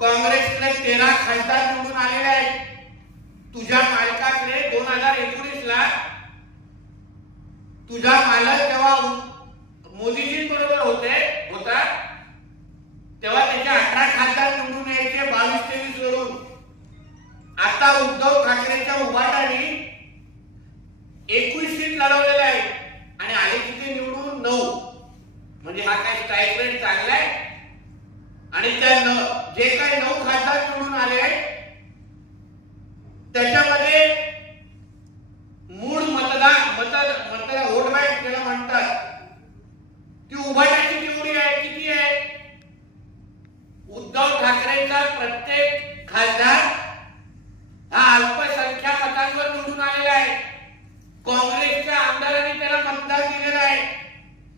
काँग्रेसकडे 13 खासदार निवडून आलेले आहेत. तुझ्या मालकाकडे 2019 ला तुझा मालक तेव्हा मोदीजींबरोबर होता तेव्हा त्याचे 18 खासदार निवडून यायचे 22-23 वरून. आता उद्धव ठाकरेच्या उभाटाने 21 सीट लढवलेल्या आहेत आणि आले किती निवडून 9. म्हणजे हा काय स्ट्राईक रेट चांगला आहे. आणि त्या जे काही 9 खासदार निवडून आले त्याच्यामध्ये मूळ मतदार वोट बँक ज्याला म्हणतात ती उभाटाची तेवढी आहे. किती आहे? उद्धव ठाकरेंचा प्रत्येक खासदार हा अल्पसंख्याक मतांवर निवडून आलेला आहे. काँग्रेसच्या आमदारांनी त्याला मतदान दिलेलं आहे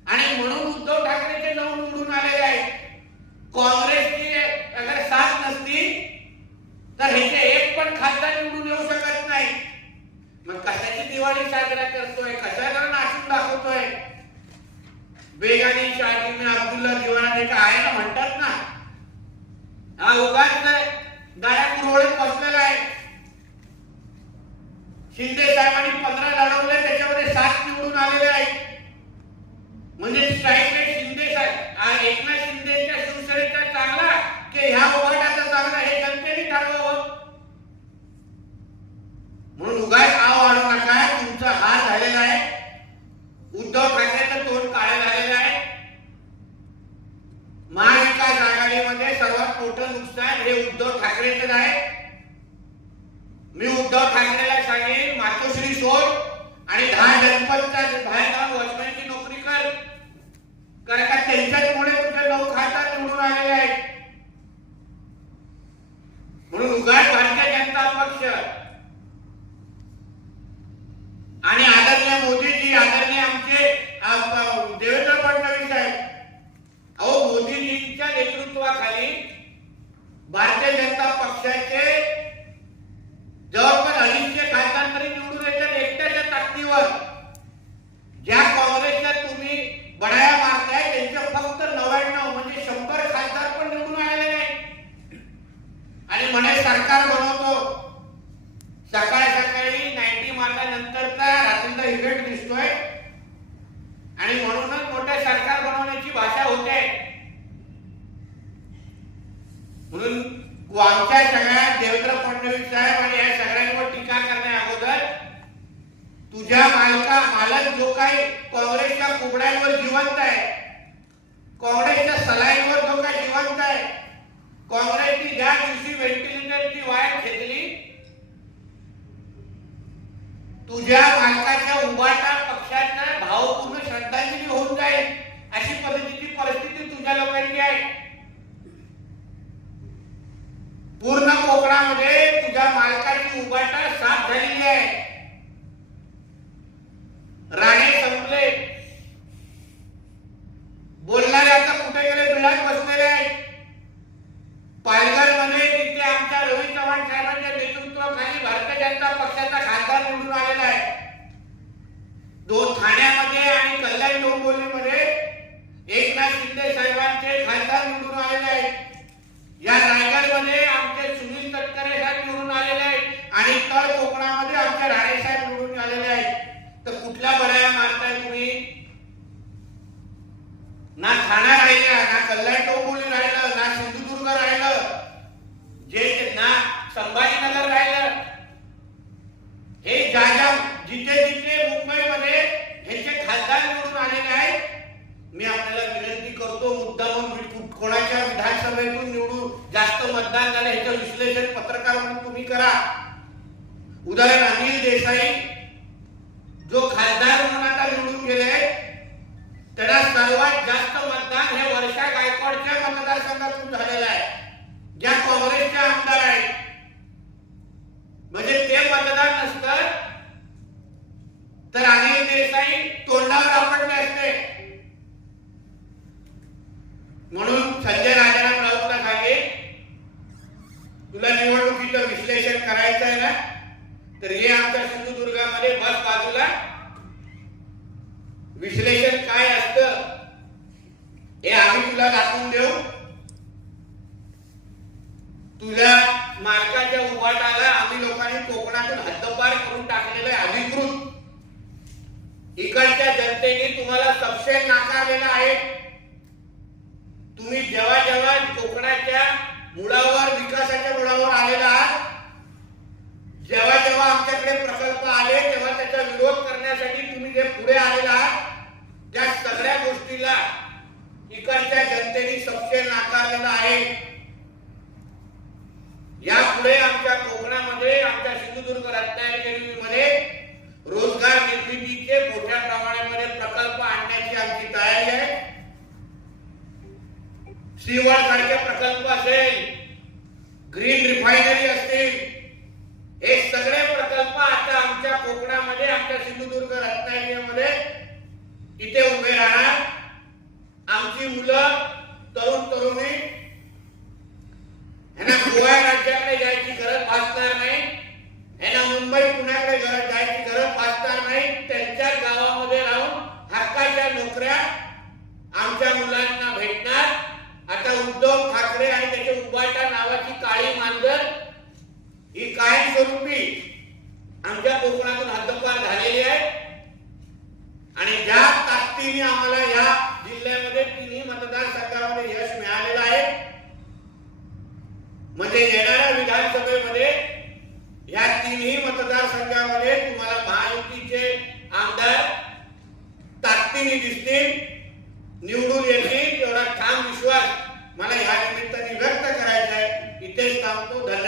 आणि म्हणून उद्धव ठाकरेचे 9 निवडून आलेले आहेत. काँग्रेसची अगर साथ नसती तर ह्याचे एक पण खासदार निवडून येऊ शकत नाही. मग कशाची दिवाळी साजरा करतोय, कशाला नाचून दाखवतोय? बेगानी शादी में अब्दुल्ला दिवाना जे काय आहे ना म्हणतात ना, हा उगाच गाड्या कुरवडत बसलेला आहे. शिंदे साहेबांनी 15 लढवले त्याच्यामध्ये 7 निवडून आलेले आहेत. म्हणजे स्ट्राईक रेट शिंदे साहेब एकनाथ शिंदेच्या शिवसेनेचा चांगला की ह्या उभाटाचा चांगला हे जनतेने ठरवावं. म्हणून उगाच आव आणू नका. तुमचा हाल झालेला आहे. उद्धव ठाकरेंचं तोंड काळे झालेलं आहे. महाविकास आघाडीमध्ये सर्वात मोठं नुकसान हे उद्धव ठाकरेंचं आहे. मी उद्धव ठाकरेला सांगेन मातोश्री सोड आणि 10 जनपदच्या बाहेर जाऊन वॉचमॅनची नोकरी कर. कारण का त्यांच्यामुळे तुझे 9 खासदार निवडून आलेले आहेत. म्हणून उगाच भारतीय जनता पक्ष आणि आदरणीय मोदीजी, आदरणीय आमचे देवेंद्र फडणवीस साहेब, अहो मोदीजींच्या नेतृत्वाखाली भारतीय जनता पक्षाचे जवळपास 250 खासदार तरी निवडून येतात एकट्याच्या ताकदीवर. ज्या काँग्रेसच्या तुम्ही बढाया मारताय त्यांचे फक्त 99 म्हणजे 100 खासदार पण निवडून आलेले नाही. आणि म्हणे सरकार बनवतो. सकाळी 90 मारल्यानंतरचा रात्रीचा इफेक्ट दिसतोय आणि म्हणूनच मोठे सरकार बनवण्याची भाषा होते. म्हणून आमच्या सगळ्या देवेंद्र फडणवीस साहेब आणि या सगळ्यांवर टीका करण्या अगोदर तुझ्या मालक जो काही काँग्रेसच्या कुबड्यांवर जिवंत आहे, काँग्रेसच्या सलाईंवर जो काही जिवंत आहे, काँग्रेसने ज्या दिवशी व्हेंटिलेटरची वायर खेचली तुझ्या मालकाच्या उभाटा पक्षाचा भावपूर्ण श्रद्धांजली होऊन जाईल अशी परिस्थिती तुझ्या लोकांची आहे. पूर्ण कोकणामध्ये तुझ्या मालकाची उभाटा साफ झालेली आहे. राणे संपले. बोलणारे आता कुठे गेले? बिळात बसलेले आहेत. पालघरमध्ये तिथे आमच्या रोहित चव्हाण साहेबांच्या नेतृत्वाखाली भारतीय जनता पक्षाचा खासदार निवडून आलेला आहे. ठाण्यामध्ये आणि कल्याण डोंबिवलीमध्ये एकनाथ शिंदे साहेबांचे खासदार निवडून आलेले आहेत. या रायगडमध्ये आमचे सुनील तटकरे साहेब निवडून आलेले आहेत आणि तळ कोकणामध्ये आमचे राणे साहेब निवडून आलेले आहेत. तर कुठल्या बढाया मारताय तुम्ही? ना ठाणा राहिला, ना कल्याण डोंबिवली राहिलं, ना सिंधुदुर्ग राहिलं, जे ना संभाजीनगर राहिलं. हे ज्या जिथे मुंबईमध्ये ह्याचे खासदार निवडून आलेले आहेत. मी आपल्याला विनंती करतो मुद्दामून कोणाच्या विधानसभेतून निवडून जास्त मतदान झाले ह्याचं विश्लेषण पत्रकार म्हणून तुम्ही करा. उदाहरण अनिल देसाई जो खासदार म्हणून आता निवडून गेले त्याला सर्वात जास्त मतदान हे वर्षा गायकवाडच्या मतदारसंघातून झालेलं आहे, ज्या काँग्रेसच्या आमदार आहेत. म्हणजे ते मतदान नसतं तर अनिल देसाई तोंडावर आपटले असते. म्हणून संजय राजाराम राऊतला सांगे तुला निवडणुकीचं विश्लेषण करायचं आहे ना तर हे आमच्या सिंधुदुर्गामध्ये बस बाजूला विश्लेषण काय असतं हे आम्ही तुला दाखवून देऊ. तुझ्या मार्काच्या उभाटाला आम्ही लोकांनी कोकणातून हद्दपार करून टाकलेलं आहे अधिकृत. इकडच्या जनतेने तुम्हाला सपशेल नाकारलेला आहे. तुम्ही जेव्हा जेव्हा कोकणाच्या मुळावर विकासाच्या मुळावर आलेला आहात, जेव्हा जेव्हा आमच्याकडे प्रकल्प आले तेव्हा त्याचा विरोध करण्यासाठी तुम्ही जे पुढे आलेला आहात, त्या सगळ्या गोष्टीला इकडच्या जनतेने सपशेल नाकारलेला आहे. यापुढे आमच्या कोकणामध्ये, आमच्या सिंधुदुर्ग रत्नागिरीमध्ये रोजगार निर्मितीचे मोठ्या प्रमाणामध्ये प्रकल्प आणण्याची आमची तयारी आहे. सीवॉल सारखे प्रकल्प असेल, ग्रीन रिफायनरी असतील, हे सगळे प्रकल्प आता आमच्या कोकणामध्ये, आमच्या सिंधुदुर्ग रत्नागिरीमध्ये इथे उभे राहणार. आमची मुलं, तरुण तरुणी यांना गोवा राज्याकडे जायची गरज भासणार नाही, यांना मुंबई पुण्याकडे जायची गरज भासणार नाही. त्यांच्या गावामध्ये राहून हक्काच्या नोकऱ्या आमच्या मुलांना भेटणार. आता उद्धव ठाकरे आणि त्याच्या उबाटा नावाची काळी मांजर ही कायमस्वरूपी आमच्या कोकणातून हद्दपार झालेली आहे. आणि ज्या ताकदीने आम्हाला या जिल्ह्यामध्ये तिन्ही मतदारसंघामध्ये यश मिळालेलं आहे, म्हणजे येणाऱ्या विधानसभेमध्ये या तिन्ही मतदारसंघामध्ये तुम्हाला महायुतीचे आमदार ताकदीने दिसतील, निवडून येतील, एवढा ठाम विश्वास मला या निमित्ताने व्यक्त करायचा आहे. इथेच थांबतो. धन्यवाद.